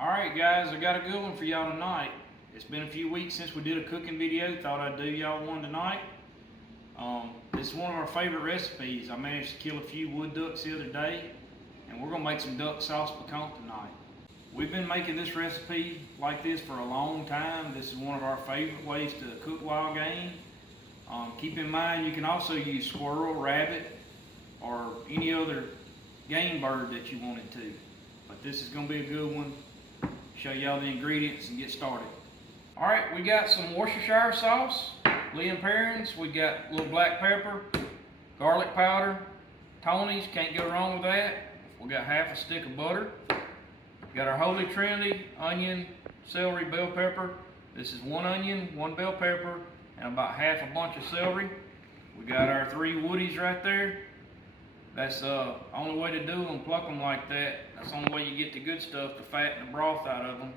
Alright guys, I got a good one for y'all tonight. It's been a few weeks since we did a cooking video. Thought I'd do y'all one tonight. This is one of our favorite recipes. I managed to kill a few wood ducks the other day, and we're going to make some duck sauce pecante tonight. We've been making this recipe like this for a long time. This is one of our favorite ways to cook wild game. Keep in mind you can also use squirrel, rabbit, or any other game bird that you wanted to. But this is going to be a good one. Show y'all the ingredients and get started. Alright, we got some Worcestershire sauce, Lea Perrins, we got a little black pepper, garlic powder, Tony's, can't go wrong with that. We got half a stick of butter. We got our Holy Trinity, onion, celery, bell pepper. This is one onion, one bell pepper, and about half a bunch of celery. We got our 3 woodies right there. That's the only way to do them, pluck them like that. That's the only way you get the good stuff, the fat and the broth out of them.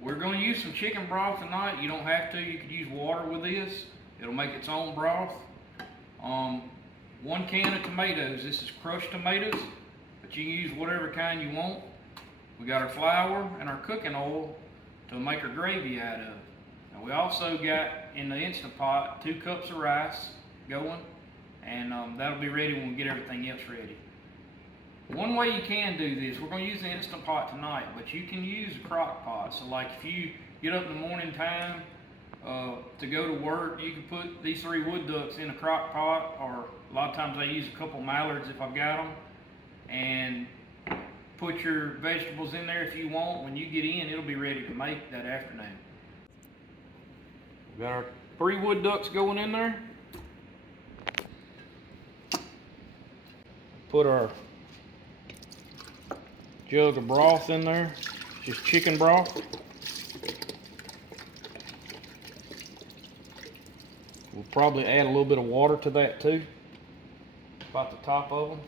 We're going to use some chicken broth tonight. You don't have to. You could use water with this. It'll make its own broth. 1 can of tomatoes. This is crushed tomatoes, but you can use whatever kind you want. We got our flour and our cooking oil to make our gravy out of. And we also got in the Instant Pot 2 cups of rice going. And that'll be ready when we get everything else ready. One way you can do this, we're going to use the Instant Pot tonight, but you can use a crock pot. So like if you get up in the morning time to go to work, you can put these 3 wood ducks in a crock pot, or a lot of times I use a couple mallards if I've got them, and put your vegetables in there if you want. When you get in, it'll be ready to make that afternoon. We've got our 3 wood ducks going in there. Put our jug of broth in there, just chicken broth. We'll probably add a little bit of water to that too, about the top of them.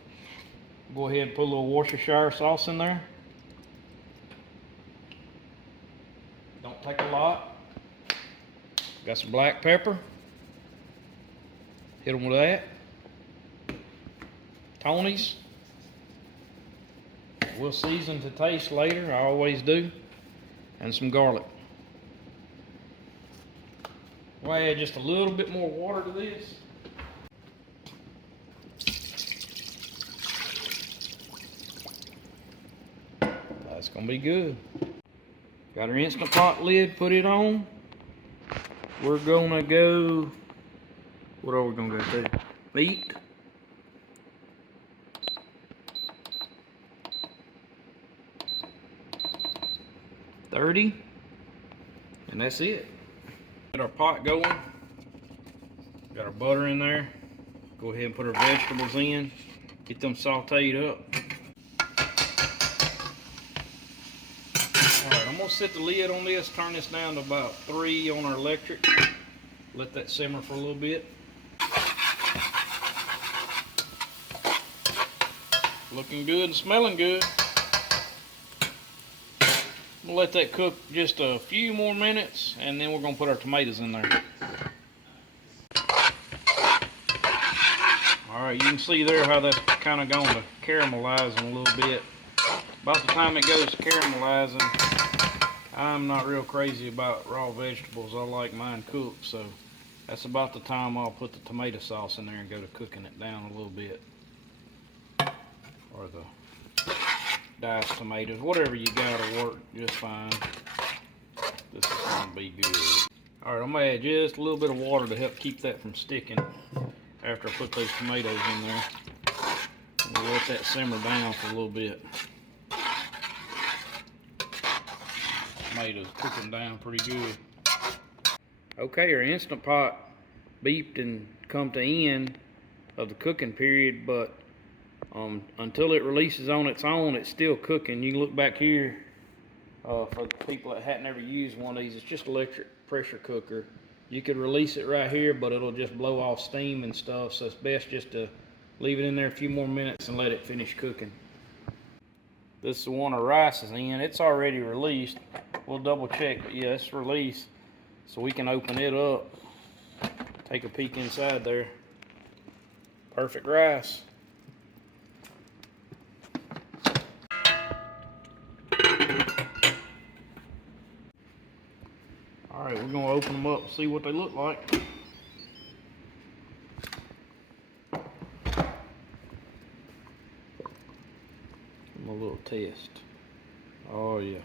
Go ahead and put a little Worcestershire sauce in there. Don't take a lot. Got some black pepper. Hit them with that. Tony's. We'll season to taste later, I always do. And some garlic. We'll add just a little bit more water to this. That's gonna be good. Got our Instant Pot lid, put it on. We're gonna go, what are we gonna go to? Meat. 30, and that's it. Get our pot going. Got our butter in there. Go ahead and put our vegetables in. Get them sauteed up. Alright, I'm gonna set the lid on this, turn this down to about 3 on our electric. Let that simmer for a little bit. Looking good and smelling good. We'll let that cook just a few more minutes, and then we're going to put our tomatoes in there. Alright, you can see there how that's kind of going to caramelize in a little bit. About the time it goes to caramelizing, I'm not real crazy about raw vegetables. I like mine cooked, so that's about the time I'll put the tomato sauce in there and go to cooking it down a little bit. Or the diced tomatoes, whatever you got will work just fine. This is going to be good. Alright, I'm going to add just a little bit of water to help keep that from sticking after I put those tomatoes in there. We'll let that simmer down for a little bit. Tomatoes cooking down pretty good. Okay, our Instant Pot beeped and come to end of the cooking period, but until it releases on its own, it's still cooking. You can look back here for the people that hadn't ever used one of these. It's just electric pressure cooker. You could release it right here, but it'll just blow off steam and stuff, so it's best just to leave it in there a few more minutes and let it finish cooking. This is the one our rice is in. It's already released. We'll double check, but yeah, it's released. So we can open it up, take a peek inside there. Perfect rice. Alright, we're gonna open them up and see what they look like. A little test. Oh yeah.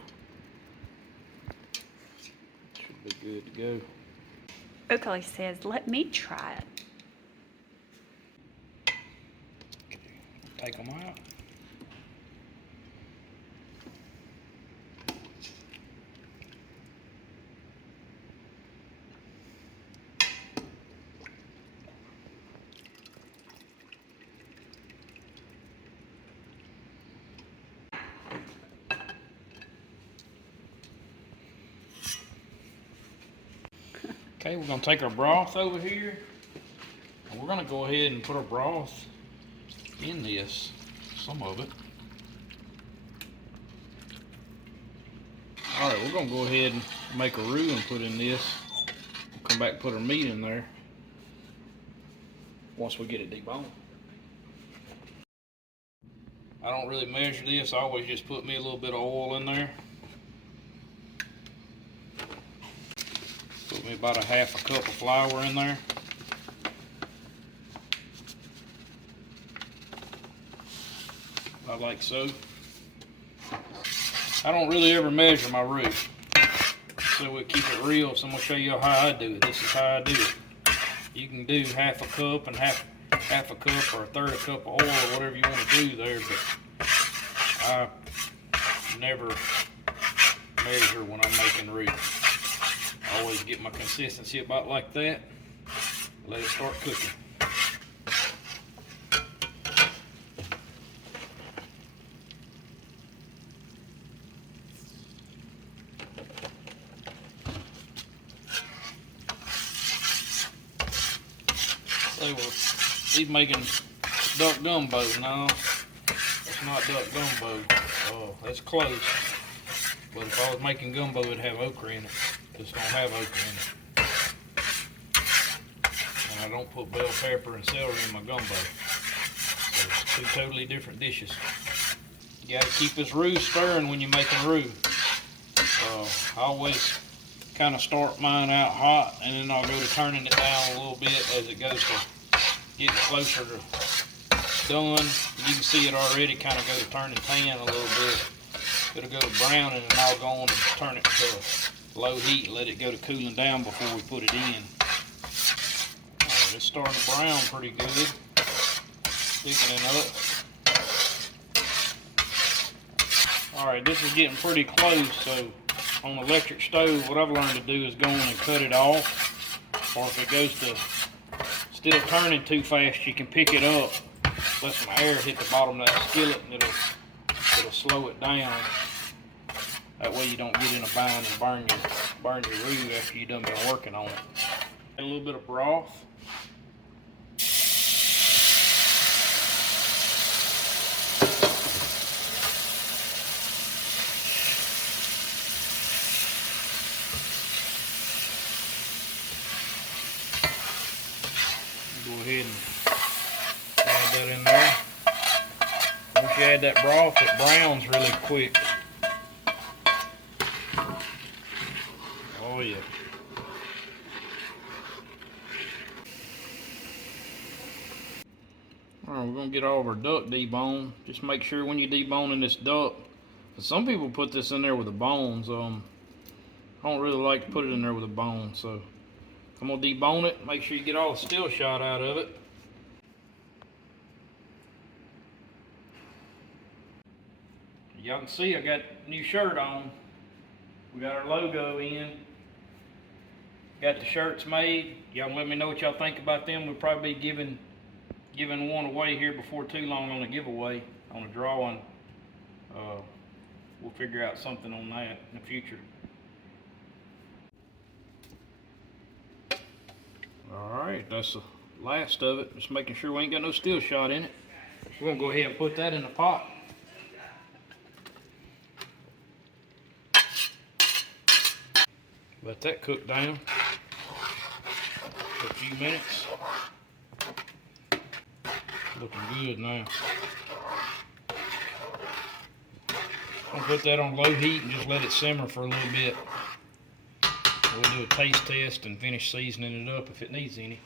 Should be good to go. Oakley says, let me try it. Take them out. Okay, we're gonna take our broth over here, and we're gonna go ahead and put our broth in this, some of it. All right, we're gonna go ahead and make a roux and put in this. We'll come back and put our meat in there once we get it deboned. I don't really measure this. I always just put me a little bit of oil in there. Put me about a half a cup of flour in there. About like so. I don't really ever measure my roux, so we'll keep it real. So I'm gonna show you how I do it. This is how I do it. You can do half a cup and half a cup or a third a cup of oil or whatever you want to do there, but I never measure when I'm making roux. I always get my consistency about like that. Let it start cooking. He's making duck gumbo. No, it's not duck gumbo. Oh, that's close. But if I was making gumbo, it'd have okra in it. This don't have okra in it. And I don't put bell pepper and celery in my gumbo. So it's two totally different dishes. You gotta keep this roux stirring when you're making roux. I always kind of start mine out hot, and then I'll go to turning it down a little bit as it goes to getting closer to done. You can see it already kind of go to turning tan a little bit. It'll go to brown, and then I'll go on and turn it to low heat and let it go to cooling down before we put it in. Alright, it's starting to brown pretty good. Thickening up. Alright, this is getting pretty close, so on the electric stove, what I've learned to do is go in and cut it off. Or if it goes to still turning too fast, you can pick it up, let some air hit the bottom of that skillet, and it'll slow it down. That way you don't get in a bind and burn your roux after you've done been working on it. Add a little bit of broth. Go ahead and add that in there. Once you add that broth, it browns really quick. Oh yeah. Alright, we're gonna get all of our duck deboned. Just make sure when you're deboning this duck, some people put this in there with the bones. I don't really like to put it in there with the bones, so I'm gonna debone it. Make sure you get all the still shot out of it. Y'all can see I got a new shirt on. We got our logo in. Got the shirts made. Y'all can let me know what y'all think about them. We'll probably be giving one away here before too long on a giveaway, on a drawing. We'll figure out something on that in the future. Alright, that's the last of it. Just making sure we ain't got no still shot in it. We're gonna go ahead and put that in the pot. Let that cook down for a few minutes. Looking good now. I'm gonna put that on low heat and just let it simmer for a little bit. We'll do a taste test and finish seasoning it up if it needs any.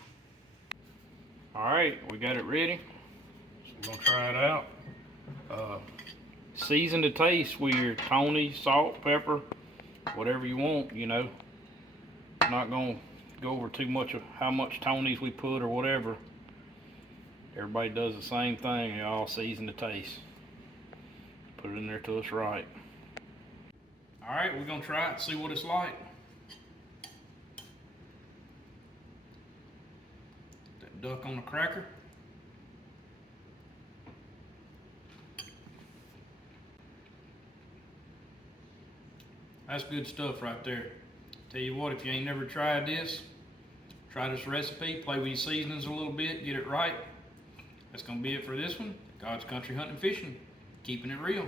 Alright, we got it ready. So we're gonna try it out. Season to taste with your Tony, salt, pepper, whatever you want, you know. I'm not gonna go over too much of how much Tony's we put or whatever. Everybody does the same thing, they all season to taste. Put it in there till it's right. Alright, we're gonna try it, see what it's like. That duck on the cracker. That's good stuff right there. Tell you what, if you ain't never tried this, try this recipe, play with your seasonings a little bit, get it right. That's gonna be it for this one. God's Country Hunting and Fishing, keeping it real.